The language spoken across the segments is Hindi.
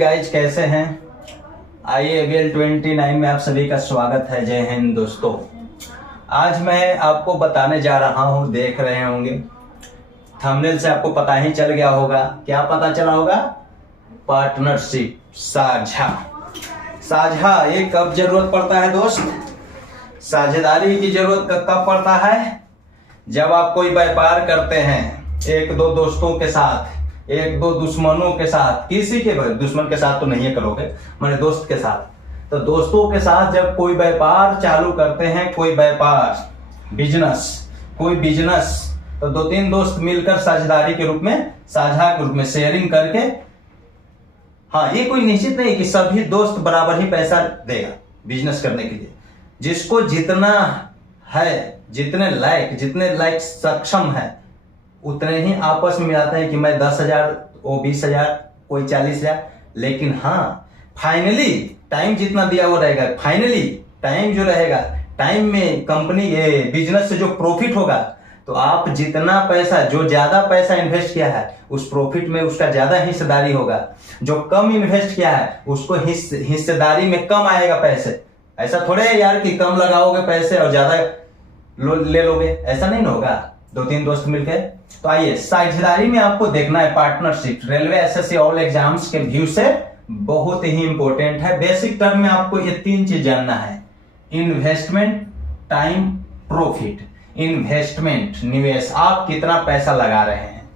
गाइज, कैसे हैं? IABL 29 में आप सभी का स्वागत है। जय हिंद दोस्तों। आज मैं आपको बताने जा रहा हूं, देख रहे होंगे थंबनेल से आपको पता ही चल गया होगा। क्या पता चला होगा? पार्टनरशिप, साझा ये कब जरूरत पड़ता है दोस्त? साझेदारी की जरूरत कब पड़ता है? जब आप कोई व्यापार करते हैं एक दो दोस्तों के साथ, एक दो दुश्मनों के साथ, किसी के दुश्मन के साथ तो नहीं करोगे, मैंने दोस्त के साथ। तो दोस्तों के साथ जब कोई व्यापार चालू करते हैं, कोई व्यापार, कोई बिजनेस, तो दो तीन दोस्त मिलकर साझेदारी के रूप में, साझा के रूप में शेयरिंग करके, हाँ ये कोई निश्चित नहीं कि सभी दोस्त बराबर ही पैसा देगा बिजनेस करने के लिए। जिसको जितना है, जितने लायक सक्षम है, उतने ही आपस में मिलाते हैं कि मैं 10,000, वो 20,000, कोई 40,000। लेकिन हाँ, फाइनली टाइम जितना दिया हुआ रहेगा, फाइनली टाइम जो रहेगा, टाइम में कंपनी ये बिजनेस से जो प्रॉफिट होगा, तो आप जितना पैसा, जो ज्यादा पैसा इन्वेस्ट किया है उस प्रॉफिट में उसका ज्यादा हिस्सेदारी होगा। जो कम इन्वेस्ट किया है उसको हिस्सेदारी में कम आएगा पैसे। ऐसा थोड़े है यार कि कम लगाओगे पैसे और ज्यादा ले लोगे, ऐसा नहीं ना होगा। दो तीन दोस्त मिलकर, तो आइए साझेदारी में आपको देखना है partnership. Railway SSC all exams के व्यू से बहुत ही इंपॉर्टेंट है। बेसिक टर्म में आपको ये तीन चीज जानना है: इन्वेस्टमेंट, टाइम, प्रॉफिट। इन्वेस्टमेंट, निवेश, आप कितना पैसा लगा रहे हैं।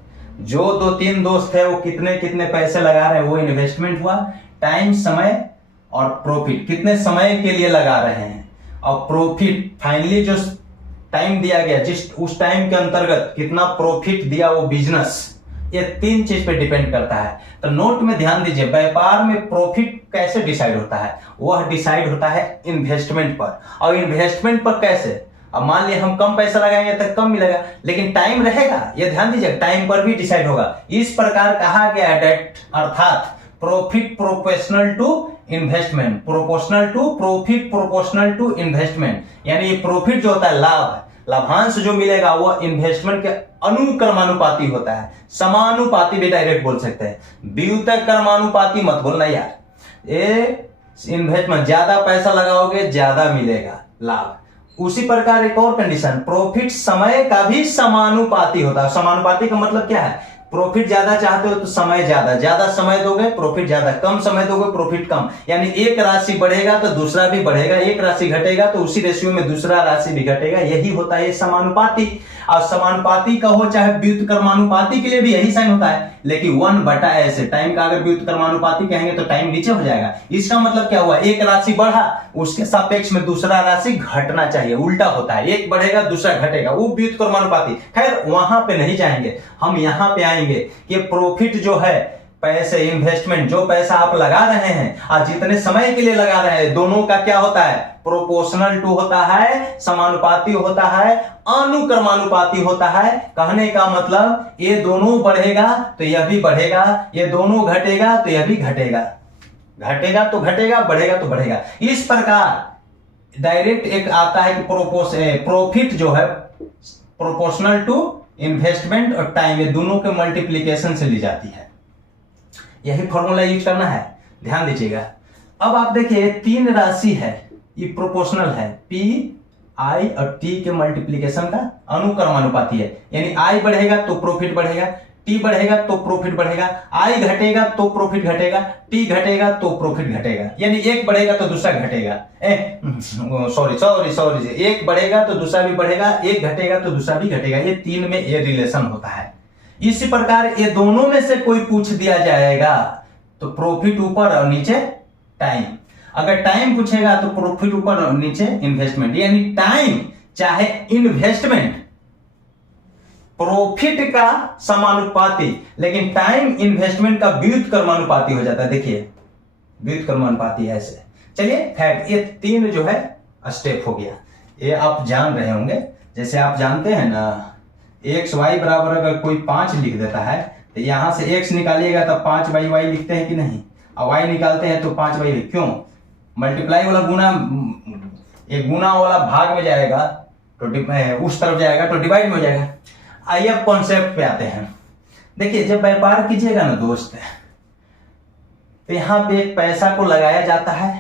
जो दो तीन दोस्त है वो कितने कितने पैसे लगा रहे हैं, वो इन्वेस्टमेंट हुआ। टाइम, समय, और प्रॉफिट, कितने समय के लिए लगा रहे हैं। और प्रॉफिट, फाइनली जो टाइम दिया गया, उस टाइम के अंतर्गत कितना प्रॉफिट दिया वो बिजनेस। ये तीन चीज पे डिपेंड करता है। तो नोट में ध्यान दीजिए, व्यापार में प्रॉफिट कैसे डिसाइड होता है? वह डिसाइड होता है इन्वेस्टमेंट पर। और इन्वेस्टमेंट पर कैसे? अब मान लिया हम कम पैसा लगाएंगे तो कम मिलेगा, लेकिन टाइम रहेगा, ये ध्यान दीजिए, टाइम पर भी डिसाइड होगा। इस प्रकार कहा गया है डेट, अर्थात profit proportional to investment, proportional to profit, proportional to investment. यानी ये प्रॉफिट जो होता है, लाभांश जो मिलेगा वो इन्वेस्टमेंट के अनुक्रमानुपाती होता है। समानुपाती भी डायरेक्ट बोल सकते हैं, व्युत्क्रमानुपाती कर्मानुपाती मत बोलना यार। ये इन्वेस्टमेंट, ज्यादा पैसा लगाओगे ज्यादा मिलेगा लाभ। उसी प्रकार एक और कंडीशन, प्रॉफिट समय का भी समानुपाती होता है। समानुपाती का मतलब क्या है? प्रॉफिट ज्यादा चाहते हो तो समय ज्यादा समय दोगे, प्रॉफिट ज्यादा, कम समय दोगे, प्रॉफिट कम। यानी एक राशि बढ़ेगा तो दूसरा भी बढ़ेगा, एक राशि घटेगा तो उसी रेशियो में दूसरा राशि भी घटेगा। यही होता है समानुपाती। और समानुपाती का हो चाहे व्युत्क्रमानुपाती के लिए भी यही साइन होता है। लेकिन 1/s, टाइम का अगर व्युत्क्रमानुपाती कहेंगे तो टाइम नीचे हो जाएगा। इसका मतलब क्या हुआ? एक राशि बढ़ा, उसके सापेक्ष में दूसरा राशि घटना चाहिए, उल्टा होता है। एक बढ़ेगा दूसरा घटेगा, वो व्युत्क्रमानुपाती। खैर वहां पे नहीं जाएंगे, हम यहां पे आएंगे कि प्रॉफिट जो है, पैसे, इन्वेस्टमेंट, जो पैसा आप लगा रहे हैं और जितने समय के लिए लगा रहे हैं, दोनों का क्या होता है? प्रोपोर्शनल टू होता है, समानुपाती होता है, अनुक्रमानुपाती होता है। कहने का मतलब ये दोनों बढ़ेगा तो यह भी बढ़ेगा, ये दोनों घटेगा तो यह भी घटेगा, घटेगा तो घटेगा, बढ़ेगा तो बढ़ेगा। इस प्रकार डायरेक्ट एक आता है कि प्रॉफिट जो है प्रोपोर्शनल टू इन्वेस्टमेंट और टाइम, ये दोनों के मल्टीप्लीकेशन से ली जाती है। यही फॉर्मूला यूज करना है, ध्यान दीजिएगा। अब आप देखिए तीन राशि है, ये प्रोपोर्शनल है, P, I और T के मल्टीप्लीकेशन का अनुक्रमानुपाती है। यानी I बढ़ेगा तो प्रॉफिट बढ़ेगा, T बढ़ेगा तो प्रॉफिट बढ़ेगा, I घटेगा तो प्रॉफिट घटेगा, T घटेगा तो प्रॉफिट घटेगा। यानी एक बढ़ेगा तो दूसरा घटेगा। सॉरी, एक बढ़ेगा तो दूसरा भी बढ़ेगा, एक घटेगा तो दूसरा भी घटेगा। ये तीन में ये रिलेशन होता है। इसी प्रकार ये दोनों में से कोई पूछ दिया जाएगा तो प्रॉफिट ऊपर और नीचे टाइम। अगर टाइम पूछेगा तो प्रॉफिट ऊपर और नीचे इन्वेस्टमेंट। यानी टाइम चाहे इन्वेस्टमेंट प्रॉफिट का समानुपाती, लेकिन टाइम इन्वेस्टमेंट का व्युत्क्रमानुपाती हो जाता है। देखिए व्युत्क्रमानुपाती ऐसे। चलिए खैर, ये तीन जो है स्टेप हो गया, ये आप जान रहे होंगे। जैसे आप जानते हैं ना, एक्स वाई बराबर अगर कोई 5 लिख देता है तो यहां से x निकालिएगा तो 5/y लिखते हैं कि नहीं, और y निकालते हैं तो 5/y। क्यों? मल्टीप्लाई वाला गुना, एक गुना वाला भाग में जाएगा तो उस तरफ जाएगा तो डिवाइड में हो जाएगा। आइए अब कॉन्सेप्ट पे आते हैं। देखिए जब व्यापार कीजिएगा ना दोस्त, तो यहाँ पे एक पैसा को लगाया जाता है।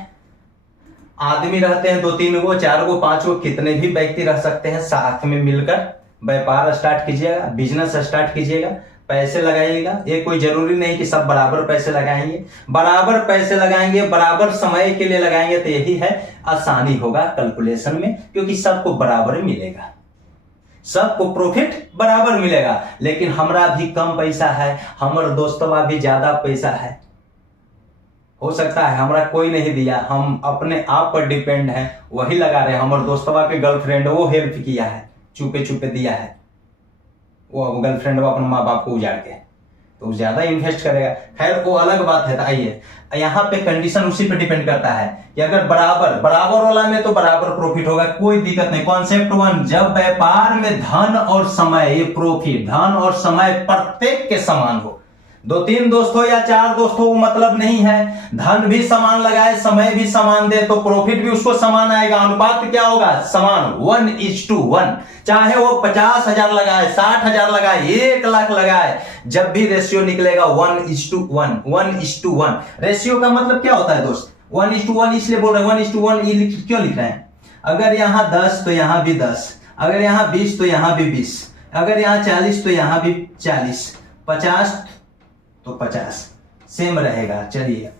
आदमी रहते हैं 2-3 गो 4 गो 5 गो, कितने भी व्यक्ति रह सकते हैं, साथ में मिलकर व्यापार स्टार्ट कीजिएगा, बिजनेस स्टार्ट कीजिएगा, पैसे लगाइएगा। ये कोई जरूरी नहीं कि सब बराबर पैसे लगाएंगे, बराबर पैसे लगाएंगे, बराबर समय के लिए लगाएंगे, तो यही है आसानी होगा कैलकुलेशन में, क्योंकि सबको बराबर मिलेगा, सबको प्रॉफिट बराबर मिलेगा। लेकिन हमरा भी कम पैसा है, हमारे दोस्तवा भी ज्यादा पैसा है, हो सकता है हमरा कोई नहीं दिया, हम अपने आप पर डिपेंड है, वही लगा रहे हैं। हमारे दोस्तवा के गर्लफ्रेंड वो हेल्प किया है, चुपे चुपे दिया है, वो गर्लफ्रेंड वो अपने माँ बाप को उजाड़ के, तो ज्यादा इन्वेस्ट करेगा। खैर वो अलग बात है। तो आइए यहाँ पे कंडीशन उसी पे डिपेंड करता है कि अगर बराबर वाला में तो बराबर प्रॉफिट होगा, कोई दिक्कत नहीं। कॉन्सेप्ट 1, जब व्यापार में धन और समय, ये प्रॉफिट धन और समय प्रत्येक के समान हो, 2-3 दोस्त हो या 4 दोस्त हो, मतलब नहीं है, धन भी समान लगाए, समय भी समान दे, तो प्रॉफिट भी उसको समान आएगा। अनुपात क्या होगा? समान, 1:1। चाहे वो 50,000 लगाए, 60,000 लगाए, 1 लाख लगाए, जब भी रेशियो निकलेगा 1:1, 1:1। रेशियो का मतलब क्या होता है दोस्त? 1:1 इसलिए बोल रहे हैं 1:1 क्यों लिख रहे हैं? अगर यहाँ 10 तो यहाँ भी 10, अगर यहाँ 20 तो यहाँ भी 20, अगर यहाँ 40 तो यहाँ भी 40, 50 तो 50 सेम रहेगा। चलिए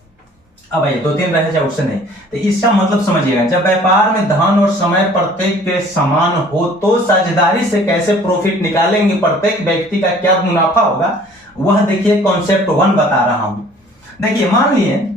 अब आइए 2-3 रहे जाए उससे नहीं, तो इसका मतलब समझिएगा, जब व्यापार में धन और समय प्रत्येक के समान हो तो साझेदारी से कैसे प्रॉफिट निकालेंगे, प्रत्येक व्यक्ति का क्या मुनाफा होगा, वह देखिए कॉन्सेप्ट 1 बता रहा हूं। देखिए मान लिए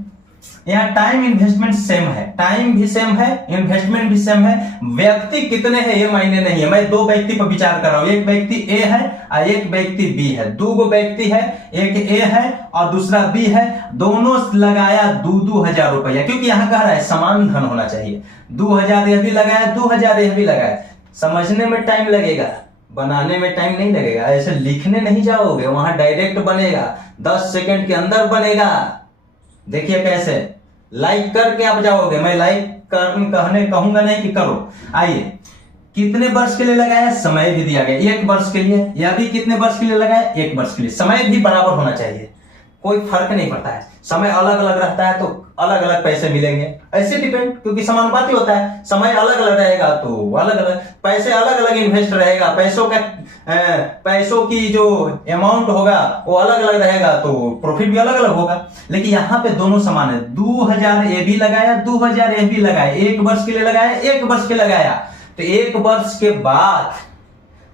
यहाँ टाइम इन्वेस्टमेंट सेम है, टाइम भी सेम है, इन्वेस्टमेंट भी सेम है, व्यक्ति कितने हैं ये मायने नहीं है। मैं 2 व्यक्ति पर विचार कर रहा हूं, एक व्यक्ति ए है और एक व्यक्ति बी है। 2 व्यक्ति है, एक ए है और दूसरा बी है, दोनों लगाया 2,000 रुपया, क्योंकि यहाँ कह रहा है समान धन होना चाहिए। 2,000 यह भी लगाया, 2,000 यह भी लगाया। समझने में टाइम लगेगा, बनाने में टाइम नहीं लगेगा। ऐसे लिखने नहीं जाओगे, वहां डायरेक्ट बनेगा, 10 सेकंड के अंदर बनेगा। देखिए कैसे लाइक करके आप जाओगे, मैं लाइक कहूंगा नहीं कि करो। आइए कितने वर्ष के लिए लगाया, समय भी दिया गया 1 वर्ष के लिए, यह भी कितने वर्ष के लिए लगाया, 1 वर्ष के लिए। समय भी बराबर होना चाहिए, कोई फर्क नहीं पड़ता है। समय अलग अलग रहता है तो अलग अलग पैसे मिलेंगे, ऐसे डिपेंड, क्योंकि समानुपाती होता है। समय अलग अलग रहेगा तो अलग अलग पैसे, अलग अलग इन्वेस्ट रहेगा, पैसों की जो अमाउंट होगा वो अलग अलग रहेगा, तो प्रॉफिट भी अलग अलग होगा। लेकिन यहाँ पे दोनों समान है, 2,000 ए भी लगाया, 2,000 ए भी लगाया, 1 वर्ष के लिए लगाया, 1 वर्ष के लिए लगाया, तो 1 वर्ष के बाद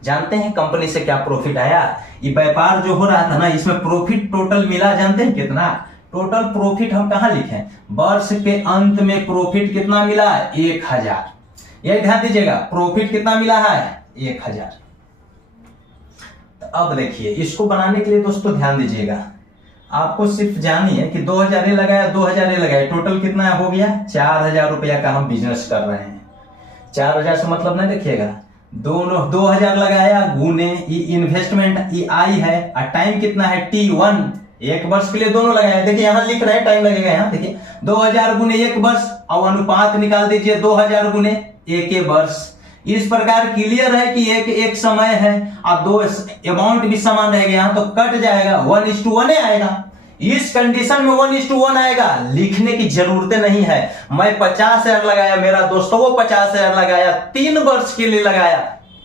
जानते हैं कंपनी से क्या प्रॉफिट आया। ये व्यापार जो हो रहा था ना, इसमें प्रॉफिट टोटल मिला, जानते हैं कितना? टोटल प्रॉफिट हम कहां लिखें? वर्ष के अंत में प्रॉफिट कितना मिला? 1,000। यही ध्यान दीजिएगा, प्रॉफिट कितना मिला है? 1,000। अब देखिए इसको बनाने के लिए दोस्तों ध्यान दीजिएगा, आपको सिर्फ जानिए कि 2,000 लगाया, 2,000 लगाया, टोटल कितना हो गया? 4,000 रुपया का हम बिजनेस कर रहे हैं। 4,000 से मतलब नहीं देखिएगा, दोनों 2,000 लगाया गुने इन्वेस्टमेंट ई आई है, और टाइम कितना है? T1, 1 वर्ष के लिए दोनों लगाया। देखिए यहां लिख रहे हैं, टाइम लगेगा यहाँ, देखिए 2,000 गुने 1 वर्ष, और अनुपात निकाल दीजिए 2,000 गुने 1 वर्ष। इस प्रकार क्लियर है कि एक समय है, अब 2 अमाउंट भी समान रहेगा, यहां तो कट जाएगा, 1:1 आएगा। इस कंडीशन में 1:1 आएगा, लिखने की जरूरत नहीं है। मैं 50,000 लगाया, मेरा दोस्तों वो 50,000 लगाया, 3 वर्ष के लिए लगाया,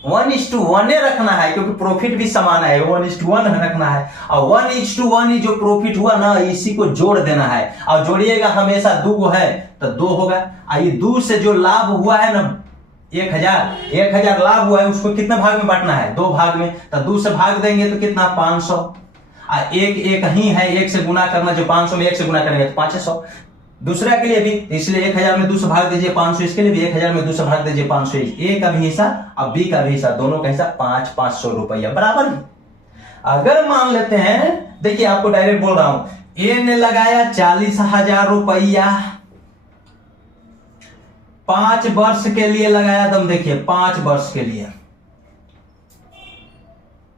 1:1 रखना है, क्योंकि प्रॉफिट भी समान है, 1:1 रखना है। और 1:1 जो प्रॉफिट हुआ ना, इसी को जोड़ देना है, और जोड़िएगा हमेशा 2 है तो 2 होगा। ये 2 से जो लाभ हुआ है ना, 1,000 लाभ हुआ है, उसको कितने भाग में बांटना है? 2 भाग में। तो 2 से भाग देंगे तो कितना? 500। एक ही है, 1 से गुना करना, जो 500 में 1 से गुना करेंगे तो 500। दूसरा के लिए भी, इसलिए 1,000 में 2 से भाग दीजिए 500, इसके लिए भी 1,000 में 2 से भाग दीजिए 500। ए का भी हिस्सा और बी का भी हिस्सा, दोनों का हिस्सा 500 रुपया बराबर है। अगर मान लेते हैं, देखिए आपको डायरेक्ट बोल रहा हूं, ए ने लगाया 40,000 रुपया, 5 वर्ष के लिए लगाया, दम देखिए 5 वर्ष के लिए,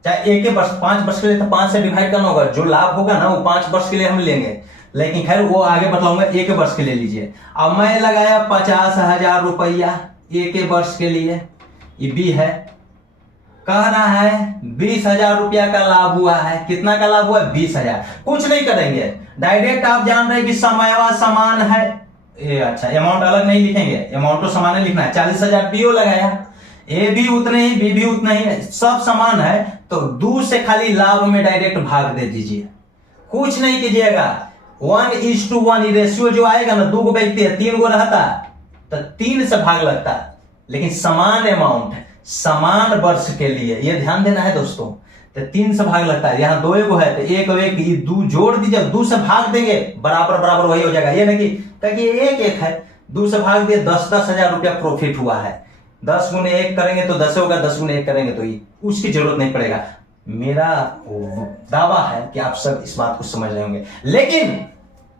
चाहे 1 वर्ष, 5 वर्ष के लिए तो 5 से डिवाइड करना होगा, जो लाभ होगा ना वो 5 वर्ष के लिए हम लेंगे, लेकिन खैर वो आगे बताऊंगा। 1 वर्ष के लिए लीजिए। अब मैं लगाया 50,000 रुपया 1 वर्ष के लिए, ये बी है, कह रहा है 20,000 रुपया का लाभ हुआ है। कितना का लाभ हुआ है? 20,000। कुछ नहीं करेंगे, डायरेक्ट आप जान रहे हैं कि समयवा समान है। अच्छा, अमाउंट अलग नहीं लिखेंगे, अमाउंट तो समान ही लिखना है। 40,000 बीओ लगाया, ए भी उतने ही, बी भी उतना ही, सब समान है, तो 2 से खाली लाभ में डायरेक्ट भाग दे दीजिए, कुछ नहीं कीजिएगा। 1:1 रेशियो जो आएगा ना, 2 व्यक्ति है, 3 रहता तो 3 से भाग लगता, लेकिन समान अमाउंट है, समान वर्ष के लिए, ये ध्यान देना है दोस्तों। तो 3 से भाग लगता है, यहाँ 2 है तो 1 और 1 2 जोड़ दीजिए, 2 से भाग देंगे, बराबर बराबर वही हो जाएगा। ये नहीं कि 1 है, 2 से भाग दिए, 10,000 रुपया प्रॉफिट हुआ है। 10 गुने 1 करेंगे तो 10 होगा, 10 गुने 1 करेंगे तो उसकी जरूरत नहीं पड़ेगा। मेरा दावा है कि आप सब इस बात को समझ रहे होंगे। लेकिन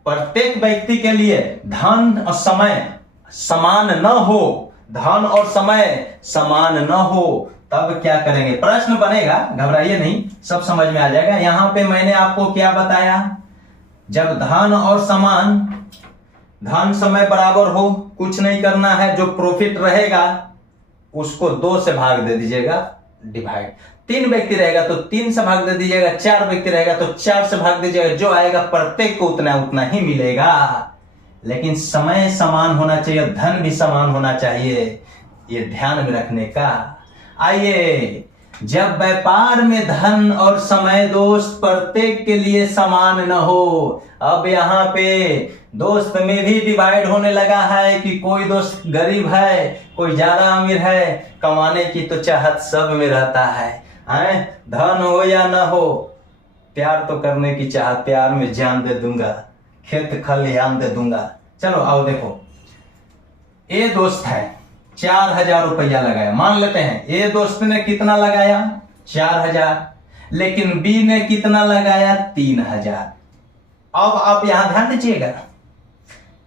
प्रत्येक व्यक्ति के लिए धन और समय समान न हो, धन और समय समान न हो, तब क्या करेंगे? प्रश्न बनेगा, घबराइए नहीं, सब समझ में आ जाएगा। यहां पे मैंने आपको क्या बताया, जब धन और समान, धन समय बराबर हो, कुछ नहीं करना है, जो प्रॉफिट रहेगा उसको 2 से भाग दे दीजिएगा, डिवाइड। 3 व्यक्ति रहेगा तो 3 से भाग दे दीजिएगा, 4 व्यक्ति रहेगा तो 4 से भाग दीजिएगा, जो आएगा प्रत्येक को उतना उतना ही मिलेगा। लेकिन समय समान होना चाहिए, धन भी समान होना चाहिए, ये ध्यान में रखने का। आइए, जब व्यापार में धन और समय दोस्त प्रत्येक के लिए समान न हो, अब यहाँ पे दोस्त में भी डिवाइड होने लगा है कि कोई दोस्त गरीब है, कोई ज्यादा अमीर है, कमाने की तो चाहत सब में रहता है, धन हो या ना हो, प्यार तो करने की चाहत, प्यार में जान दे दूंगा, खेत खलिहान दे दूंगा। चलो आओ देखो, ए दोस्त है 4,000 रुपया लगाया, मान लेते हैं ए दोस्त ने कितना लगाया 4,000, लेकिन बी ने कितना लगाया 3,000। अब आप यहां ध्यान दीजिएगा,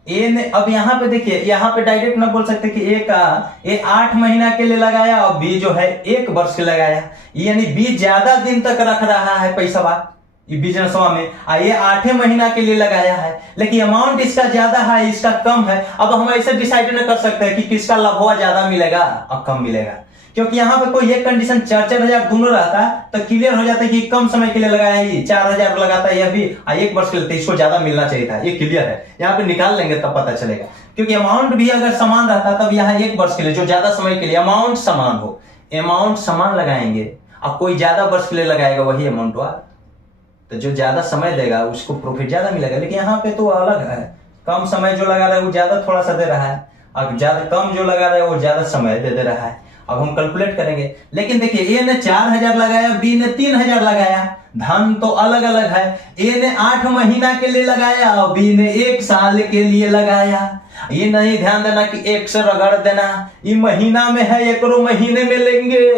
ए ने, अब यहां पे देखिए, यहां पे डायरेक्ट ना बोल सकते कि ए 8 महीना के लिए लगाया और बी जो है 1 वर्ष के लगाया, यानी बी ज्यादा दिन तक रख रहा है पैसा बिजनेस में, ये 8 महीना के लिए लगाया है, लेकिन अमाउंट इसका ज्यादा है, इसका कम है। अब हम ऐसे डिसाइड नहीं कर सकते कि किसका लाभ ज्यादा मिलेगा और कम मिलेगा, क्योंकि यहाँ पे कोई एक कंडीशन 4,000 दोनों रहता तो क्लियर हो जाता है कि कम समय के लिए लगाया, ये 4,000 लगाता है, यह भी 1 वर्ष के लिए, इसको ज्यादा मिलना चाहिए था, ये क्लियर है। यहाँ पे निकाल लेंगे तब पता चलेगा, क्योंकि अमाउंट भी अगर समान रहता तब यहाँ 1 वर्ष के लिए, जो ज्यादा समय के लिए अमाउंट समान हो, अमाउंट समान लगाएंगे। अब कोई ज्यादा वर्ष के लिए लगाएगा वही अमाउंट हुआ, तो जो ज्यादा समय देगा उसको प्रॉफिट ज्यादा मिलेगा। लेकिन यहाँ पे तो अलग है, कम समय जो लगा रहा है वो ज्यादा थोड़ा सा दे रहा है, और ज्यादा कम जो लगा रहा है वो ज्यादा समय दे रहा है। अब हम कैलकुलेट करेंगे, लेकिन देखिए ए ने 4,000 लगाया, बी ने 3,000 लगाया, धन तो अलग अलग है। ए ने 8 महीना के लिए लगाया और बी ने 1 साल के लिए लगाया। ये नहीं ध्यान देना कि 1 से रगड़ देना, ये महीना में है, 1 महीने में लेंगे,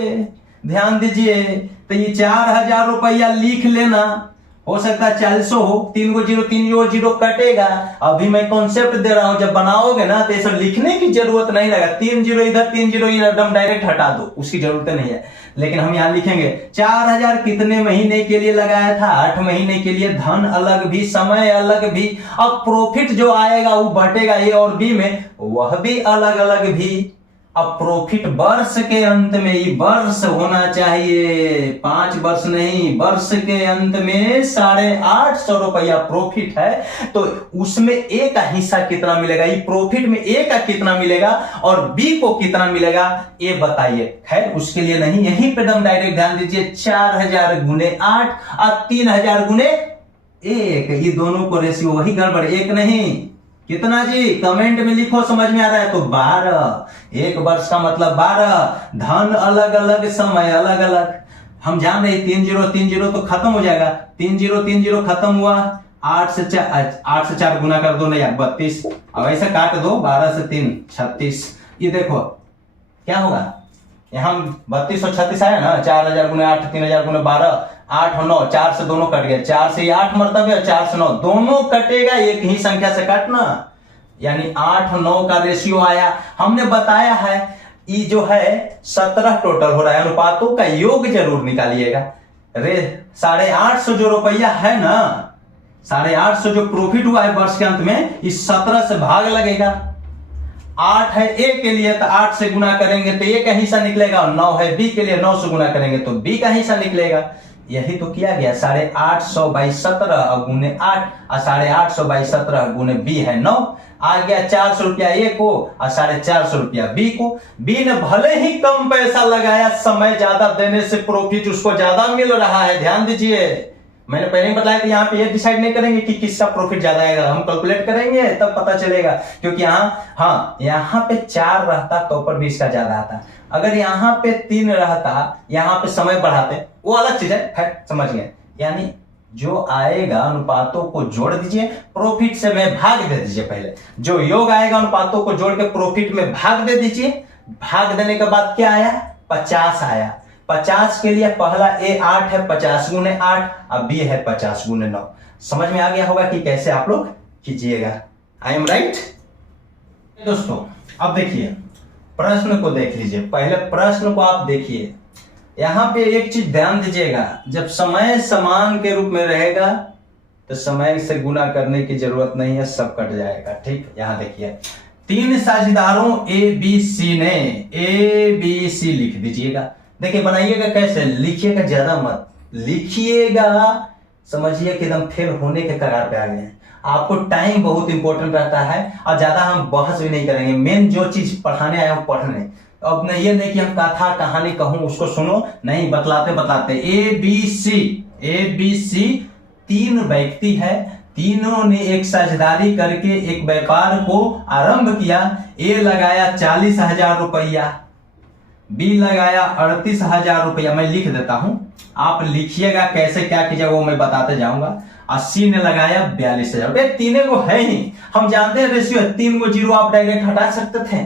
ध्यान दीजिए। तो ये 4,000 रुपया लिख लेना, हो सकता है 400 हो, 3 को 0 3 को 0 कटेगा। अभी मैं कॉन्सेप्ट दे रहा हूं, जब बनाओगे ना तो ये सब लिखने की जरूरत नहीं रहेगा, 3 0 इधर 3 0 एकदम डायरेक्ट हटा दो, उसकी जरूरत नहीं है। लेकिन हम यहाँ लिखेंगे 4,000 कितने महीने के लिए लगाया था, 8 महीने के लिए, धन अलग भी, समय अलग भी, अब प्रॉफिट जो आएगा वो बटेगा ए और बी में, वह भी अलग अलग भी। अब प्रॉफिट वर्ष के अंत में, ये वर्ष होना चाहिए, 5 वर्ष नहीं, वर्ष के अंत में 850 रुपया प्रॉफिट है, तो उसमें ए का हिस्सा कितना मिलेगा, ये प्रॉफिट में ए का कितना मिलेगा और बी को कितना मिलेगा, ये बताइए। खैर उसके लिए नहीं, यहीं पे दम डायरेक्ट ध्यान दीजिए, 4,000 गुने 8 और 3,000 गुने 1, ये दोनों को रेशियो वही गड़बड़, 1 नहीं, कितना जी कमेंट में लिखो, समझ में आ रहा है तो 12, 1 वर्ष का मतलब 12, धन अलग अलग, समय अलग अलग। हम जान रहे 3 0 3 0 तो खत्म हो जाएगा, 3 0 3 0 खत्म हुआ, 8 से 4 गुना कर दो ना यार 32, अब ऐसे काट दो, 12 से 3 36, ये देखो क्या होगा, यहाँ 32 और 36 आया ना, 4,000 गुने 8, 3,000 गुने 12, 8 और 9, 4 से दोनों कट गया, 4 से 8 मरतबे और 4 से 9 दोनों कटेगा, एक ही संख्या से काटना, यानी 8 और 9 का रेशियो आया। हमने बताया है ये जो है 17 टोटल हो रहा है, अनुपातों का योग जरूर निकालिएगा। 850 जो रुपया है ना, 850 जो प्रॉफिट हुआ है वर्ष के अंत में, इस 17 से भाग लगेगा। 8 है ए के लिए तो 8 से गुना करेंगे तो ए का हिस्सा निकलेगा, और 9 है बी के लिए 9 से गुना करेंगे तो बी का हिस्सा निकलेगा। यही तो किया गया, 850/17 और गुने 8, और 850/17 गुने बी है 9, आ गया 400 रुपया ए को और 450 रुपया बी को। बी ने भले ही कम पैसा लगाया, समय ज्यादा देने से प्रॉफिट उसको ज्यादा मिल रहा है। ध्यान दीजिए, मैंने पहले ही बताया कि यहाँ पे ये डिसाइड नहीं करेंगे कि किसका प्रॉफिट ज्यादा आएगा, हम कैलकुलेट करेंगे तब पता चलेगा। क्योंकि यहाँ पे 4 रहता तो पर भी इसका ज्यादा आता, अगर यहाँ पे 3 रहता, यहाँ पे समय बढ़ाते, वो अलग चीज है, समझ गए। यानी जो आएगा अनुपातों को जोड़ दीजिए, प्रॉफिट से में भाग दे दीजिए। पहले जो योग आएगा अनुपातों को जोड़ के प्रॉफिट में भाग दे दीजिए। भाग देने के बाद क्या आया, 50 आया। 50 के लिए पहला ए 8 है, 50 गुने 8, अब बी है 50 गुने 9। समझ में आ गया होगा कि कैसे आप लोग कीजिएगा। आई एम राइट दोस्तों। अब देखिए प्रश्न को देख लीजिए, पहले प्रश्न को आप देखिए। यहां पे एक चीज ध्यान दीजिएगा, जब समय समान के रूप में रहेगा तो समय से गुना करने की जरूरत नहीं है, सब कट जाएगा। ठीक, यहां देखिए 3 साझेदारों ए बी सी ने ABC लिख दीजिएगा। देखिए बनाइएगा कैसे, लिखिएगा, ज्यादा मत लिखिएगा, समझिए कि एकदम फेल होने के कगार पे आ गए हैं। आपको टाइम बहुत इंपॉर्टेंट रहता है, और ज्यादा हम बहस भी नहीं करेंगे। मेन जो चीज पढ़ाने आए हो पढ़ने, अब नहीं ये नहीं कि हम कथा कहानी कहूं उसको सुनो, नहीं, बतलाते ABC 3 व्यक्ति है, तीनों ने एक साझेदारी करके एक व्यापार को आरंभ किया। ए लगाया 40,000 रुपया, बी लगाया 38,000 रुपया। मैं लिख देता हूं, आप लिखिएगा कैसे क्या कीजिएगा वो मैं बताते जाऊंगा। 80 ने लगाया 42,000 रुपये। तीनों को है ही, हम जानते हैं रेशियो है, 3 को 0 आप डायरेक्ट हटा सकते थे,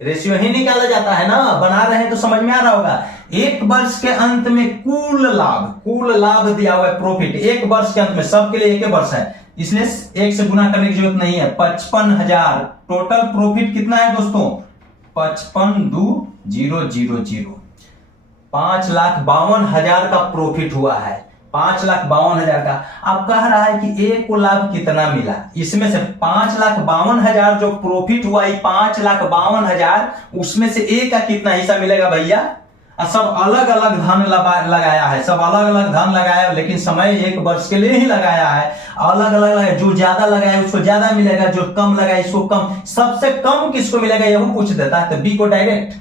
रेशियो ही निकाला जाता है ना, बना रहे हैं तो समझ में आ रहा होगा। एक वर्ष के अंत में कुल लाभ दिया हुआ है, प्रॉफिट एक वर्ष के अंत में, सबके लिए एक वर्ष है, इसलिए 1 से गुना करने की जरूरत नहीं है। 55,000 टोटल प्रॉफिट कितना है दोस्तों, 55,2,000 5,52,000 का प्रॉफिट हुआ है, 5,52,000 का। अब कह रहा है कि ए को लाभ कितना मिला, इसमें से 5,52,000 जो प्रॉफिट हुआ, 5,52,000 उसमें से ए का कितना हिस्सा मिलेगा भैया। सब अलग अलग धन लगाया है, सब अलग अलग धन लगाया, लेकिन समय 1 वर्ष के लिए ही लगाया है। अलग अलग जो ज्यादा लगाया उसको ज्यादा मिलेगा, जो कम लगाया इसको कम। सबसे कम किसको मिलेगा यह पूछ देता है, तो बी को डायरेक्ट,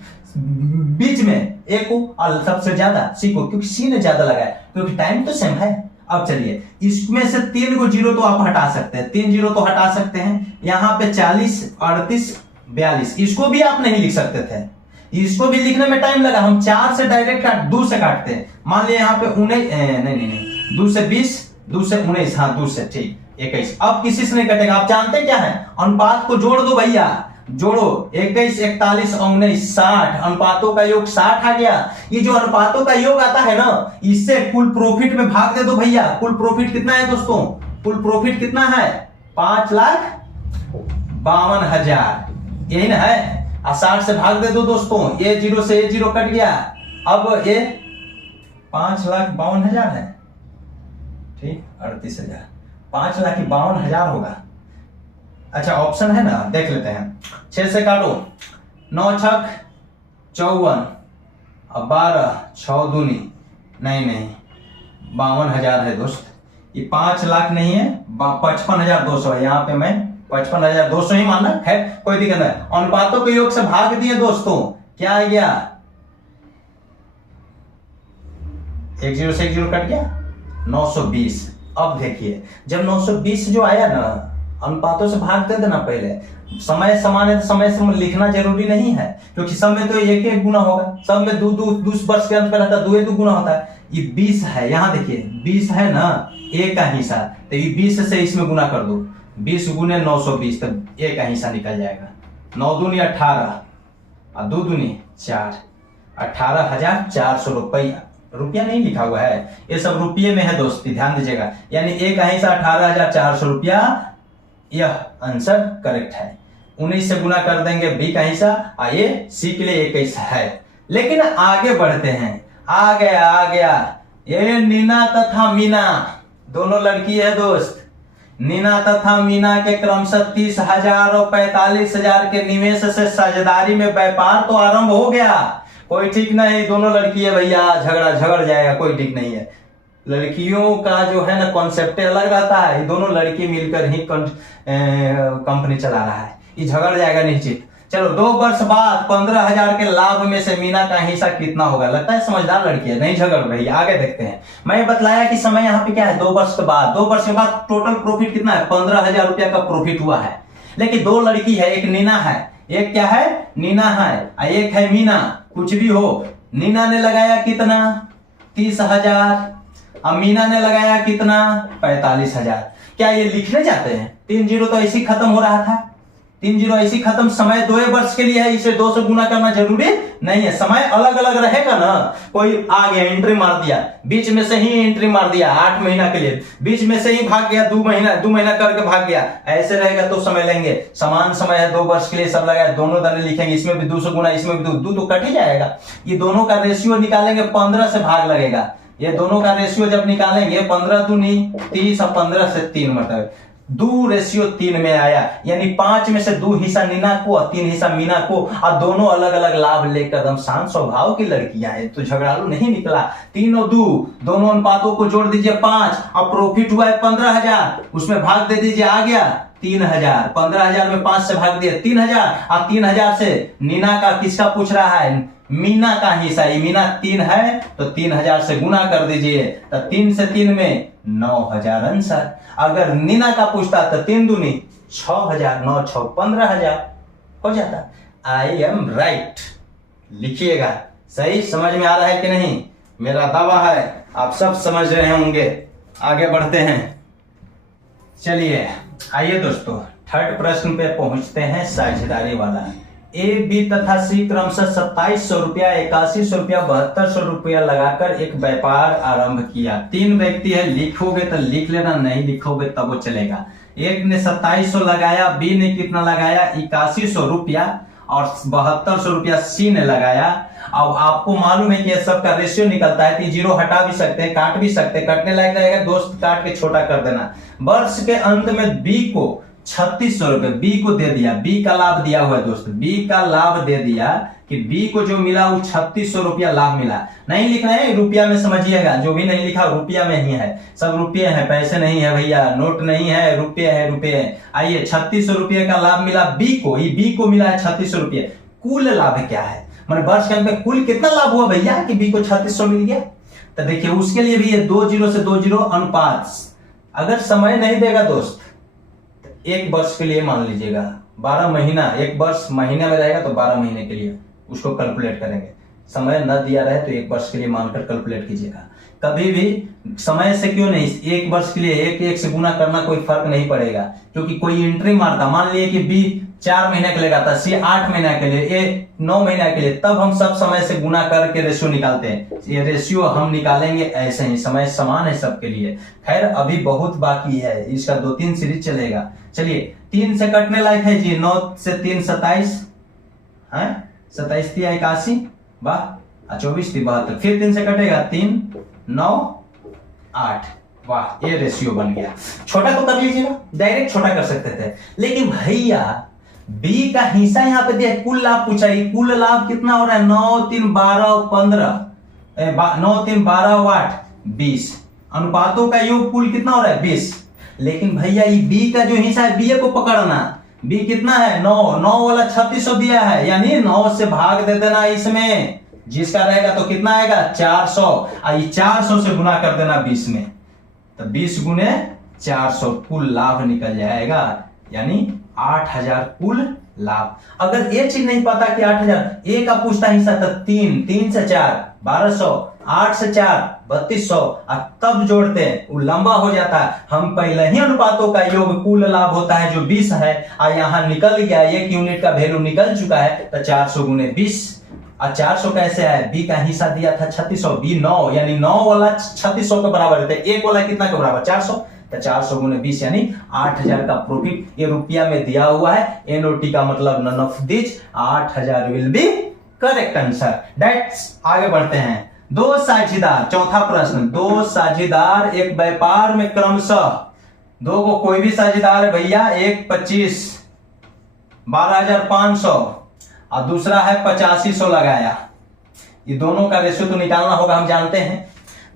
बीच में ए को, और सबसे ज्यादा सी को, क्योंकि सी ने ज्यादा लगाया, क्योंकि टाइम तो सेम है। अब चलिए इसमें से 3 को 0 तो आप हटा सकते हैं, 3 0 तो हटा सकते हैं। यहाँ पे 40, 38, 42, इसको भी आप नहीं लिख सकते थे, इसको भी लिखने में टाइम लगा। हम 4 से डायरेक्ट 2 से काटते हैं। मान लिया यहाँ पे 19, नहीं 2 से 20, 2 से 19, हाँ 2 से, ठीक 21। अब किसी से नहीं कटेगा। आप जानते क्या है, अनुपात को जोड़ दो भैया, जोड़ो 21, 41, 19, 60, अनुपातों का योग 60 आ गया। ये जो अनुपातों का योग आता है ना, इससे कुल प्रॉफिट में भाग दे दो भैया। कुल प्रॉफिट कितना है दोस्तों, कुल प्रॉफिट कितना है, 5,52,000, यही ना है। 60 से भाग दे दो दोस्तों, ये 0 से ये 0 कट गया। अब ये 5,52,000 है, ठीक 38,000, 5,52,000 होगा। अच्छा ऑप्शन है ना, देख लेते हैं। 6 से काटो, 9 छक 54, अब 12, 6 दूनी, नहीं 52,000 है दोस्त। ये 5 लाख नहीं है, 55,200 है। यहाँ पे मैं 55,200 ही मानना है, कोई दिक्कत नहीं। अनुपातों के योग से भाग दिए दोस्तों, क्या आ गया, 1 0 से 1 0 कट गया, 920। अब देखिए जब 920 जो आया ना, अनुपातों से भाग दे देना। पहले समय समान है तो समय से लिखना जरूरी नहीं है, क्योंकि सब में तो 1 गुना होगा, सब में 2 वर्ष के अंत में रहता है, 2 गुना होता है। ये 20 है, यहाँ देखिए 20 है ना, ए का हिस्सा, तो ये 20 से इसमें गुना कर दो, 20 गुने 920, तब ए का हिस्सा निकल जाएगा। 9 दूनी 18 और 2 दूनी 4, 18,400 रुपया। रुपया नहीं लिखा हुआ है, ये सब रुपये में है दोस्ती, ध्यान दीजिएगा। यानी ए का हिस्सा 18,400 रुपया, यह आंसर करेक्ट है। 19 से गुना कर देंगे बी का हिस्सा, और ये सी के लिए 21 है। लेकिन आगे बढ़ते हैं, आ गया ये नीना तथा मीना दोनों लड़की है दोस्त। नीना तथा मीना के क्रमशः 30,000 और 45,000 के निवेश से साझेदारी में व्यापार तो आरंभ हो गया। कोई ठीक नहीं, दोनों लड़की है भैया, झगड़ जाएगा, कोई ठीक नहीं है। लड़कियों का जो है ना कॉन्सेप्ट अलग रहता है, ये दोनों लड़की मिलकर ही कंपनी चला रहा है, ये झगड़ जाएगा निश्चित। चलो 2 वर्ष बाद 15,000 के लाभ में से मीना का हिस्सा कितना होगा? लगता है समझदार लड़की है, नहीं झगड़ रही है। आगे देखते हैं। मैं बतलाया कि समय यहाँ पे क्या है, 2 वर्ष के बाद। 2 वर्ष के बाद टोटल प्रॉफिट कितना है? 15,000 रुपया का प्रॉफिट हुआ है। लेकिन 2 लड़की है, एक नीना है, एक क्या है? नीना है, एक है मीना। कुछ भी हो, नीना ने लगाया कितना? 30,000। अब मीना ने लगाया कितना? 45,000। क्या ये लिखने जाते हैं? 3 जीरो तो ऐसे ही खत्म हो रहा था, 3 जीरो ऐसे ही खत्म। समय 2 वर्ष के लिए है, इसे 2 से गुना करना जरूरी नहीं है। समय अलग अलग रहेगा ना, कोई आ गया एंट्री मार दिया, बीच में से ही एंट्री मार दिया 8 महीना के लिए, बीच में से ही भाग गया 2 महीना करके भाग गया, ऐसे रहेगा तो समय लेंगे। समान समय है 2 वर्ष के लिए, सब लगाया, दोनों दाने लिखेंगे, इसमें भी 2 से गुना, इसमें भी 2 तो कट ही जाएगा। ये दोनों का रेशियो निकालेंगे, 15 से भाग लगेगा। ये दोनों का रेशियो जब निकालेंगे 15 दूनी 30 और 15 से 3 मतलब 2:3 में आया, यानी 5 में से 2 हिस्सा नीना को और 3 हिस्सा मीना को, और दोनों अलग अलग लाभ लेकर एकदम शांत स्वभाव की लड़कियां हैं, तो झगड़ालू नहीं निकला। 3 और 2 दोनों अनुपातों को जोड़ दीजिए 5, और प्रॉफिट हुआ है 15,000, उसमें भाग दे दीजिए, आ गया 3,000। 15,000 में 5 से भाग दिए 3,000, और 3,000 से नीना का किसका पूछ रहा है? मीना का हिस्सा। मीना 3 है तो 3,000 से गुना कर दीजिए, तो 3 से 3 में 9,000 आंसर। अगर नीना का पूछता तो 3 दूनी 6,000, 9 6 15,000 हो जाता। आई एम राइट, लिखिएगा। सही समझ में आ रहा है कि नहीं? मेरा दावा है आप सब समझ रहे होंगे। आगे बढ़ते हैं, चलिए आइए दोस्तों, 3rd प्रश्न पे पहुंचते हैं, साझेदारी वाला। ए, बी तथा सी क्रमशः 2700 रुपया, 8100 रुपया, 7200 रुपया लगाकर एक व्यापार आरंभ किया। 3 व्यक्ति है, लिखोगे तो लिख लेना, नहीं लिखोगे तब वो चलेगा। एक ने 2700 लगाया, बी ने कितना लगाया? 8100 रुपया, और 7200 रुपया सी ने लगाया। अब आपको मालूम है कि यह सब का रेशियो निकलता है, तो जीरो हटा भी सकते हैं, काट भी सकते हैं, कटने लायक रहेगा दोस्त, काट के छोटा कर देना। वर्ष के अंत में बी को 3600 रुपए बी को दे दिया, बी का लाभ दिया हुआ है दोस्त, बी का लाभ दे दिया कि बी को जो मिला वो 3600 रुपया लाभ मिला। नहीं लिखना है रुपया में, समझिएगा, जो भी नहीं लिखा रुपया में ही है, सब रुपये है, पैसे नहीं है भैया, नोट नहीं है, रुपये है, रुपये है। आइए 3600 रुपये का लाभ मिला बी को, ये बी को मिला है 3600 रुपये। कुल लाभ क्या है, मतलब वर्ष के अंत में कुल कितना लाभ हुआ भैया कि बी को 3600 मिल गया? तो देखिए उसके लिए भी ये 2 जीरो से 2 जीरो अनुपात। अगर समय नहीं देगा दोस्त, 1 वर्ष के लिए मान लीजिएगा 12 महीना, 1 वर्ष महीने में रहेगा तो 12 महीने के लिए उसको कैलकुलेट करेंगे। समय न दिया रहे तो 1 वर्ष के लिए मानकर कैलकुलेट कीजिएगा। कभी भी समय से क्यों नहीं, 1 वर्ष के लिए 1 से गुना करना कोई फर्क नहीं पड़ेगा, क्योंकि कोई एंट्री मारता, मान लिए कि बी 4 महीने के लिए लगाता, सी 8 महीना के लिए, ए 9 महीना के लिए, तब हम सब समय से गुना करके रेशियो निकालते हैं। ये रेशियो हम निकालेंगे ऐसे ही, समय समान है सबके लिए। खैर अभी बहुत बाकी है, इसका 2-3 सीरीज चलेगा। चलिए 3 से कटने लायक है जी, 9 से 3 27 है, 27 3 81, वाह, 24 3 72, फिर 3 से कटेगा 3 9 8, वाह, ये रेशियो बन गया। छोटा तो कर लीजिएगा, डायरेक्ट छोटा कर सकते थे, लेकिन भैया बी का हिस्सा यहाँ पे दिया, कुल लाभ पूछा, कुल लाभ कितना हो रहा है? 9 3 12 15, 9 3 12 8 20, अनुपातों का योग कुल कितना हो रहा है? 20। लेकिन भैया ये बी का जो हिस्सा है, बी को पकड़ना, बी कितना है? 9 वाला 3600 दिया है, यानी 9 से भाग दे देना इसमें, जिसका रहेगा तो कितना आएगा? 400, और 400 से गुना कर देना 20 में, तो 20 गुने 400 कुल लाभ निकल जाएगा, यानी 8,000 कुल लाभ। अगर ये चीज नहीं पता कि 8,000, ए का पूछता हिस्सा तो 3 से 4 1200, 8 से 4 3200, तब जोड़ते हैं वो लंबा हो जाता है। हम पहले ही अनुपातों का योग कुल लाभ होता है जो 20 है, और यहाँ निकल गया 1 यूनिट का वैल्यू निकल चुका है, तो 400 गुने 20। और 400 कैसे है? बी का हिस्सा दिया था 3600, बी 9, यानी 9 वाला 3600 के बराबर रहता है, 1 वाला कितना के बराबर? 400, तो 400 गुने 20 यानी 8,000 का प्रॉफिट। ये रुपया में दिया हुआ है, एनओटी का मतलब none of this, 8,000 will be correct answer. That's, आगे बढ़ते हैं। 2 साझेदार, चौथा प्रश्न, 2 साझेदार एक व्यापार में क्रमशः दो को कोई भी साझेदार है भैया, एक 25 12,500 और दूसरा है 8500 लगाया। ये दोनों का रेशियो तो निकालना होगा, हम जानते हैं।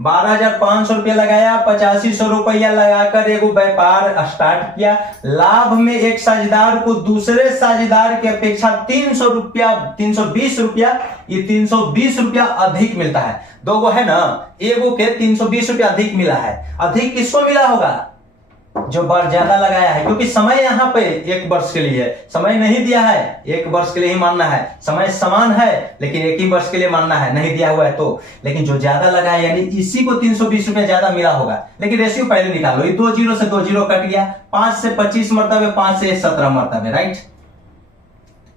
12,500 रुपया लगाया, 8500 रुपया लगाकर एगो व्यापार स्टार्ट किया। लाभ में एक साझेदार को दूसरे साझेदार की अपेक्षा 320 रुपया, ये 320 रुपया अधिक मिलता है। दो गो है ना, एगो के 320 रुपया अधिक मिला है। अधिक किसको मिला होगा? जो बार ज्यादा लगाया है, क्योंकि समय यहाँ पे 1 वर्ष के लिए है, समय नहीं दिया है, 1 वर्ष के लिए ही मानना है। समय समान है लेकिन 1 ही वर्ष के लिए मानना है, नहीं दिया हुआ है तो। लेकिन जो ज्यादा लगाया यानी इसी को 320 रुपया ज्यादा मिला होगा। लेकिन रेशियो पहले निकालो, ये 2 जीरो से 2 जीरो कट गया, 5 से 25 मरतबे, 5 से 17 मरतबे, राइट।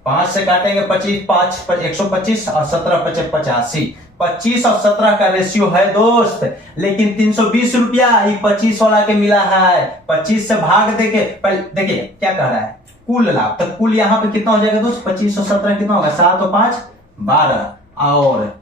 5 से काटेंगे 25, 5 125 और 17 5 85, 25 और 17 का रेशियो है दोस्त। लेकिन 320 रुपया 25 वाला के मिला है। 25 से भाग देके देखिए क्या कह रहा है, कुल लाभ। तो कुल यहाँ पे कितना हो जाएगा दोस्त? 25 और 17 कितना होगा? 7 और 5 12 और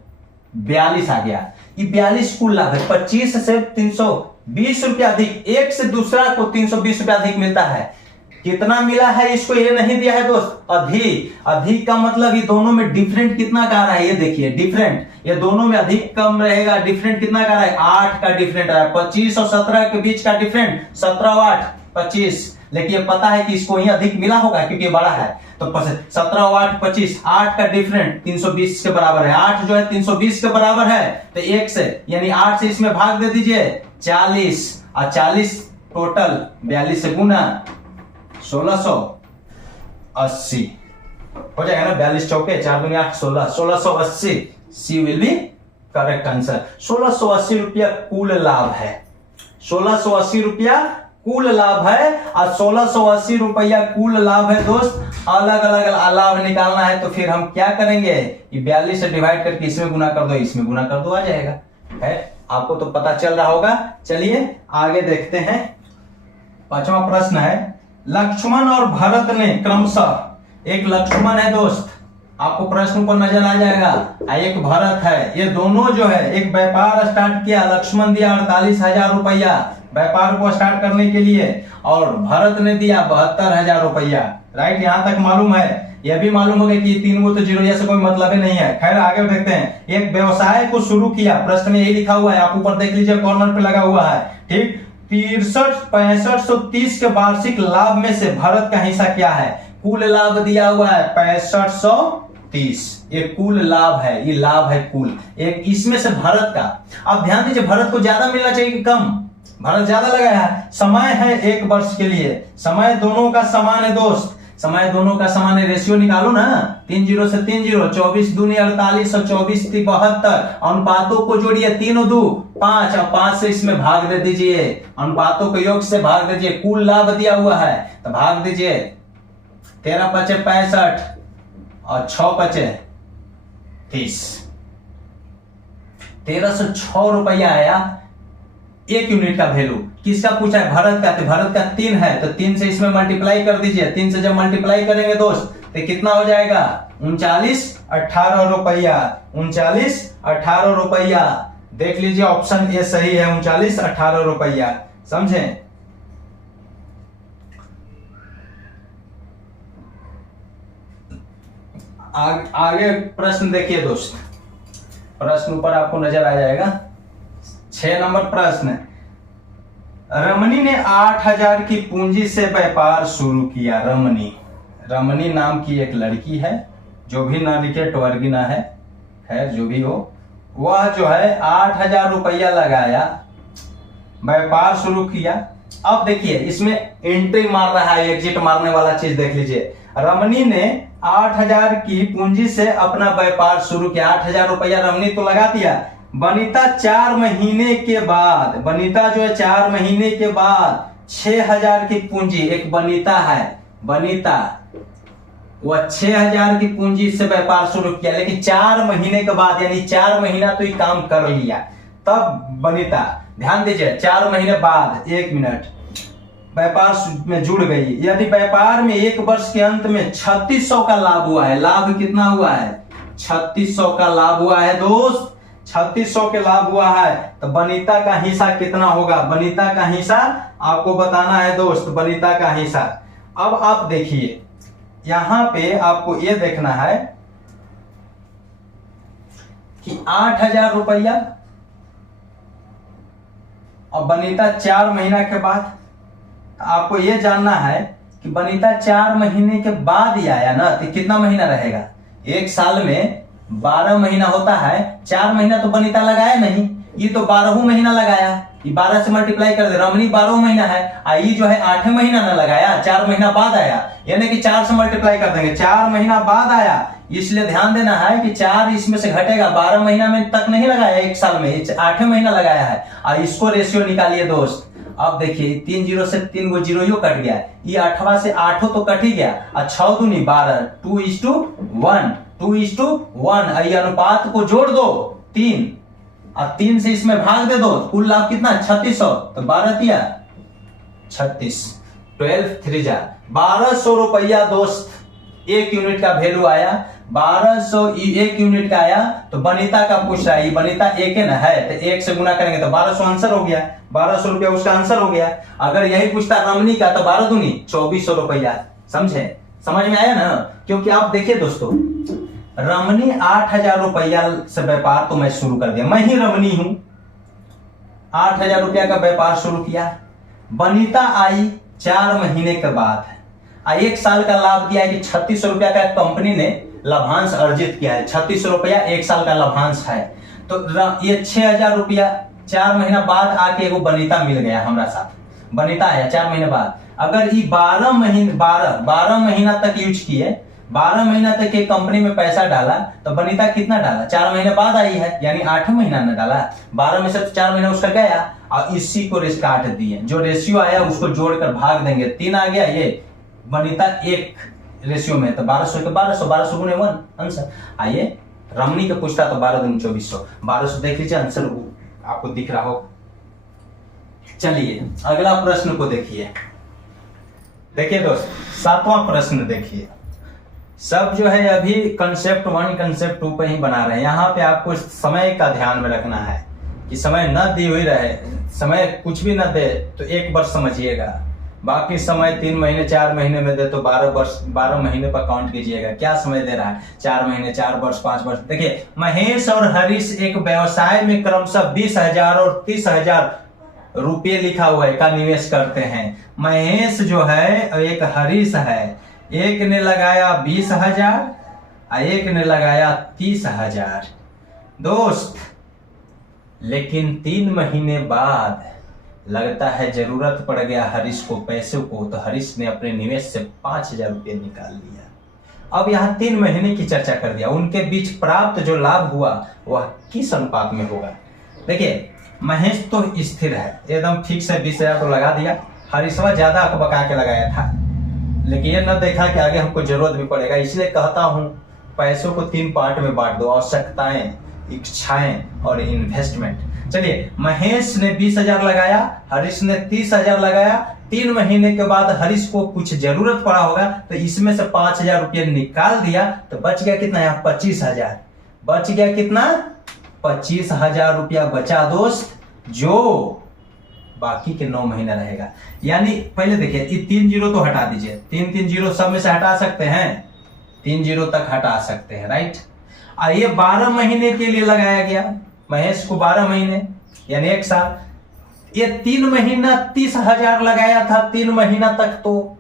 42 आ गया। ये 42 कुल लाभ है। 25 से 320 रुपया अधिक, एक से दूसरा को 320 रुपया अधिक मिलता है। कितना मिला है इसको ये नहीं दिया है दोस्त, अधिक। अधिक का मतलब ये दोनों में डिफरेंट कितना का रहा है, ये देखिए डिफरेंट, ये दोनों में अधिक कम रहेगा। डिफरेंट कितना का रहा है? 8 का डिफरेंट रहा है। 25 और 17 के बीच का डिफरेंट 17 और 8 25। लेकिन ये पता है कि इसको ही अधिक मिला होगा क्योंकि ये बड़ा है। तो 17 और 8 25, 8 का डिफरेंट 320 के बराबर है। 8 जो है 320 के बराबर है, तो 1 से यानी 8 से इसमें भाग दे दीजिए 40 और 40 टोटल 42 से गुना 1680 हो जाएगा ना। 42 चौके 4 दूनी 8 16, 1680 सी विल बी करेक्ट आंसर। 1680 रुपया कुल लाभ है। 1680 रुपया कुल लाभ है और 1680 रुपया कुल लाभ है दोस्त। अलग अलग लाभ निकालना है तो फिर हम क्या करेंगे, ये 42 से डिवाइड करके इसमें गुना कर दो, इसमें गुना कर दो, आ जाएगा। है आपको तो पता चल रहा होगा। चलिए आगे देखते हैं। 5वां प्रश्न है, लक्ष्मण और भरत ने क्रमशः, एक लक्ष्मण है दोस्त, आपको प्रश्न पर नजर आ जाएगा, एक भरत है। ये दोनों जो है एक व्यापार स्टार्ट किया। लक्ष्मण दिया 48,000 रुपया व्यापार को स्टार्ट करने के लिए और भरत ने दिया 72,000 रुपया, राइट। यहां तक मालूम है। यह भी मालूम हो गया कि 3 को तो जीरो से कोई मतलब ही नहीं है। खैर आगे देखते हैं। एक व्यवसाय को शुरू किया, प्रश्न में यही लिखा हुआ है, आप ऊपर देख लीजिए कॉर्नर पे लगा हुआ है, ठीक। 65,530 के वार्षिक लाभ में से भरत का हिस्सा क्या है? कुल लाभ दिया हुआ है 6530, ये कुल लाभ है, ये लाभ है कुल। एक इसमें से भरत का, अब ध्यान दीजिए भरत को ज्यादा मिलना चाहिए कि कम? भरत ज्यादा लगाया है। समय है 1 वर्ष के लिए, समय दोनों का समान है दोस्त, समय दोनों का समान है। रेशियो निकालो ना, 3 जीरो से 3 जीरो, 24 दूनी 48 और 24 3 72। अनुपातों को जोड़िए, 3 और 2 5 और 5 से इसमें भाग दे दीजिए, अनुपातों के योग से भाग दीजिए। कुल लाभ दिया हुआ है तो भाग दीजिए, 13 पचे 65 और 6 पचे 30, 1306 रुपया आया 1 यूनिट का वैल्यू। किसका पूछा है? भरत का। तो भरत का 3 है तो 3 से इसमें मल्टीप्लाई कर दीजिए। 3 से जब मल्टीप्लाई करेंगे दोस्त तो कितना हो जाएगा? 3918 रुपया, 3918 रुपया। देख लीजिए ऑप्शन ए सही है, 3918 रुपया, समझे। आगे प्रश्न देखिए दोस्त, प्रश्न ऊपर आपको नजर आ जाएगा। 6 नंबर प्रश्न, रमनी ने 8,000 की पूंजी से व्यापार शुरू किया। रमनी नाम की एक लड़की है, जो भी ना लिखे वर्गिना है, खैर जो भी हो, वह जो है 8,000 रुपया लगाया, व्यापार शुरू किया। अब देखिए इसमें एंट्री मार रहा है, एग्जिट मारने वाला चीज देख लीजिए। रमनी ने 8,000 की पूंजी से अपना व्यापार शुरू किया। 8,000 रुपया रमनी तो लगा दिया। वनिता 4 महीने के बाद, वनिता जो है 4 महीने के बाद 6,000 की पूंजी, एक वनिता है, वनिता, वह 6,000 की पूंजी से व्यापार शुरू किया। लेकिन 4 महीने के बाद, यानी 4 महीना तो ये काम कर लिया, तब वनिता, ध्यान दीजिए 4 महीने बाद, 1 मिनट, व्यापार में जुड़ गई। यदि व्यापार में 1 वर्ष के अंत में 3600 का लाभ हुआ है, लाभ कितना हुआ है? 3600 का लाभ हुआ है दोस्त। 3600 के लाभ हुआ है, तो वनिता का हिस्सा कितना होगा? वनिता का हिस्सा आपको बताना है दोस्त, वनिता का हिस्सा। अब आप देखिए यहां पे आपको ये देखना है कि 8000 रुपया और वनिता 4 महीना के बाद, आपको ये जानना है कि वनिता 4 महीने के बाद ही आया ना, तो कितना महीना रहेगा? एक साल में 12 महीना होता है, 4 महीना तो वनिता लगाया नहीं, ये तो 12 महीना लगाया, ये 12 से मल्टीप्लाई कर दे, रमनी 12 महीना है, आई जो है 8 महीना ना लगाया, 4 महीना बाद आया, यानी कि 4 से मल्टीप्लाई कर देंगे, 4 महीना बाद आया, इसलिए ध्यान देना है कि 4 इसमें से घटेगा, 12 महीना में तक नहीं लगाया, एक साल में 8 महीना लगाया है, और इसको रेशियो निकालिए दोस्त। अब देखिए 3 जीरो से 3 गो जीरो यो कट गया, ये 8वां से 8 तो कट ही गया, और 6 दूनी 12, 2:1, 2:1, ये अनुपात को जोड़ दो 3, और 3 से इसमें भाग दे दो, कुल लाभ कितना? 3600, तो 12 दिया 36, 12 3 जा 1200 रुपया दोस्त, 1 यूनिट का वैल्यू आया, 1200 1 यूनिट का आया। तो वनिता का पूछ रहा है, वनिता 1 है ना, है तो 1 से गुना करेंगे तो 1200 आंसर हो गया, 1200 रुपया उसका आंसर हो गया। अगर यही पूछता रमनी का तो 12 दूनी 2400 रुपया। समझे? समझ में आया ना? क्योंकि आप देखिए दोस्तों, रमनी 8000 रुपया से व्यापार तो मैं शुरू कर दिया, मैं ही रमनी हूं, 8000 रुपया का व्यापार शुरू किया। वनिता आई 4 महीने के बाद, 1 साल का लाभ दिया है कि 3600 रुपया का कंपनी ने लाभांश अर्जित किया है, 3600 रुपया 1 साल का लाभांश है। तो ये 6000 रुपया 4 महीना बाद आके एगो वनिता मिल गया हमारा साथ, वनिता आया 4 महीने बाद। अगर ये 12 महीना तक यूज किए, 12 महीना तक एक कंपनी में पैसा डाला, तो वनिता कितना डाला? 4 महीने बाद आई है, यानी 8 महीना ने डाला, 12 में से 4 महीना उसका गया, और इसी को काट दिए, जो रेशियो आया उसको जोड़कर भाग देंगे, 3 आ गया, ये वनिता 1 रेशियो में, तो 1200 के 1200 गुने 1 आंसर। आइए रमनी के पूछता तो 12 दूनी 2400, 1200 देख लीजिए आंसर आपको दिख रहा हो। चलिए अगला प्रश्न को देखिए। देखिए दोस्त 7वां प्रश्न देखिए, सब जो है अभी कंसेप्ट 1 कंसेप्ट 2 पे ही बना रहे हैं। यहाँ पे आपको समय का ध्यान में रखना है कि समय न दी हुई रहे, समय कुछ भी न दे तो 1 वर्ष समझिएगा, बाकी समय 3 महीने 4 महीने में दे तो 12 महीने पर काउंट कीजिएगा। क्या समय दे रहा है? 4 महीने, 4 वर्ष, 5 वर्ष। देखिए महेश और हरीश एक व्यवसाय में क्रमशः 20,000 और 30,000 रुपये लिखा हुआ है का निवेश करते हैं। महेश जो है एक हरीश है, एक ने लगाया 20,000 और एक ने लगाया 30,000 दोस्त, लेकिन 3 महीने बाद लगता है जरूरत पड़ गया हरीश को पैसे को, तो हरीश ने अपने निवेश से 5,000 रुपये निकाल लिया। अब यहाँ 3 महीने की चर्चा कर दिया, उनके बीच प्राप्त जो लाभ हुआ वह किस अनुपात में होगा? देखिए महेश तो स्थिर है, एकदम फिक्स है, 20,000 तो लगा दिया। हरीशवा ज्यादा अकबका के लगाया था, लेकिन ये न देखा कि आगे हमको जरूरत भी पड़ेगा, इसलिए कहता हूं पैसों को 3 पार्ट में बांट दो, आवश्यकताएं, इच्छाएं और इन्वेस्टमेंट। चलिए महेश ने 20,000 लगाया, हरीश ने 30,000 लगाया। 3 महीने के बाद हरीश को कुछ जरूरत पड़ा होगा, तो इसमें से 5,000 रुपये निकाल दिया, तो बच गया कितना? यहाँ 25,000 बच गया। कितना? 25,000 रुपया बचा दोस्त, जो बाकी के 9 महीना रहेगा। यानी पहले देखिए ये 3 जीरो तो हटा दीजिए, 3 जीरो सब में से हटा सकते हैं, 3 जीरो तक हटा सकते हैं, राइट। ये 12 महीने के लिए लगाया गया, महेश को 12 महीने यानी 1 साल। ये 3 महीना 30,000 लगाया था 3 महीना तक, तो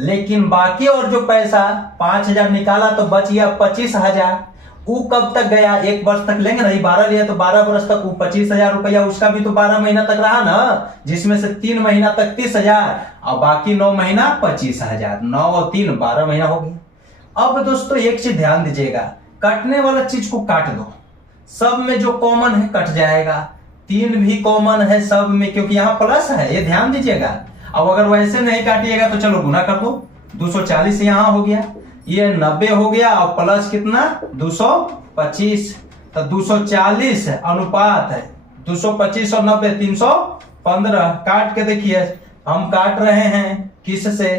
लेकिन बाकी और जो पैसा 5,000 निकाला तो बच गया 25,000। वो कब तक गया? 1 वर्ष तक लेंगे ना, 12 लिया तो 12 वर्ष तक, वो 25,000 रुपया उसका भी तो 12 महीना तक रहा ना, जिसमें से 3 महीना तक 30,000 और बाकी 9 महीना 25,000, 9 और 3 12 महीना हो गया। अब दोस्तों एक चीज ध्यान दीजिएगा, कटने वाला चीज को काट दो, सब में जो कॉमन है कट जाएगा, 3 भी कॉमन है सब में, क्योंकि यहाँ प्लस है, ये ध्यान दीजिएगा। अब अगर वैसे नहीं काटिएगा तो चलो गुना कर दो, 240 यहाँ हो गया, ये 90 हो गया, और प्लस कितना? 225, तो 240 अनुपात है, 225 और 90 315। काट के देखिए, हम काट रहे हैं किस से?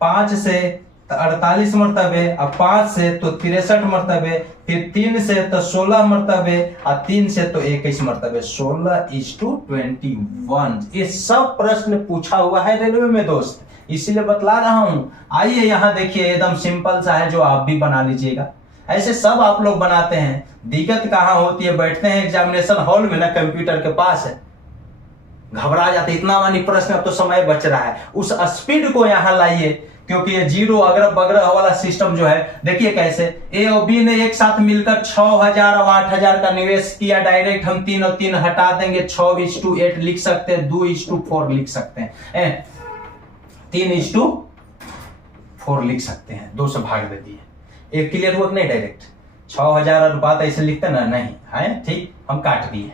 5 से, तो 48 मरतबे, अब 5 से तो 63 मरतबे, फिर 3 से तो 16 मरतबे, और 3 से तो 21 मरतबे, 16:21। ये सब प्रश्न पूछा हुआ है रेलवे में दोस्त, इसीलिए बतला रहा हूं। आइए यहाँ देखिए, एकदम सिंपल सा है, जो आप भी बना लीजिएगा। ऐसे सब आप लोग बनाते हैं, दिक्कत कहाँ होती है, बैठते हैं एग्जामिनेशन हॉल में ना, कंप्यूटर के पास है, घबरा जाते, इतना मानी प्रश्न, अब तो समय बच रहा है, उस स्पीड को यहाँ लाइए, क्योंकि ये जीरो अगरब बगरह वाला सिस्टम जो है, देखिए कैसे ए और बी ने एक साथ मिलकर 6000 और 8000 का निवेश किया, डायरेक्ट हम 3 और 3 हटा देंगे, 6:8 लिख सकते हैं, 2:4 लिख सकते हैं, 3:4 लिख सकते हैं, 2 से भाग दे दिए, एक क्लियर हुआ नहीं, डायरेक्ट 6000 अनुपात ऐसे लिखते ना, नहीं है, ठीक, हम काट दिए,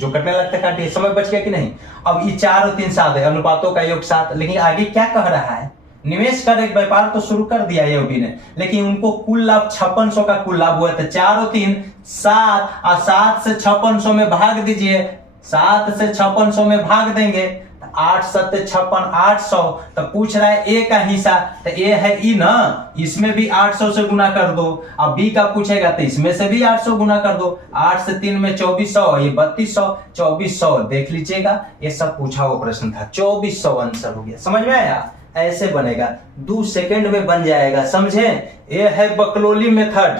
जो कटने लगता काटिए, समय बच गया कि नहीं। अब ये 4 और 3 7 है, अनुपातों का योग 7, लेकिन आगे क्या कह रहा है, निवेश कर एक व्यापार तो शुरू कर दिया ये ने, लेकिन उनको कुल लाभ 5600 का कुल लाभ हुआ था, 4 और 3 7, और 7 से 5600 में भाग दीजिए, 7 से 5600 में भाग देंगे, 8 7 56 800, तो पूछ रहा है ए का हिस्सा, तो ए है ई ना, इसमें भी 800 से गुना कर दो, अब बी का पूछेगा तो इसमें से भी 800 गुना कर दो, 8 से 3 में 2400, ये 3200, 2400 देख लीजिएगा, ये सब पूछा हुआ प्रश्न था, 2400 आंसर हो गया, समझ में आया, ऐसे बनेगा, 2 सेकंड में बन जाएगा, समझे, ये है बकलोली मेथड।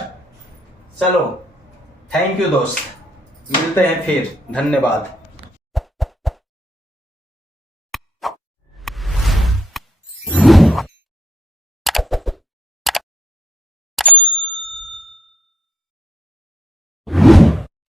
चलो थैंक यू दोस्त, मिलते हैं फिर, धन्यवाद।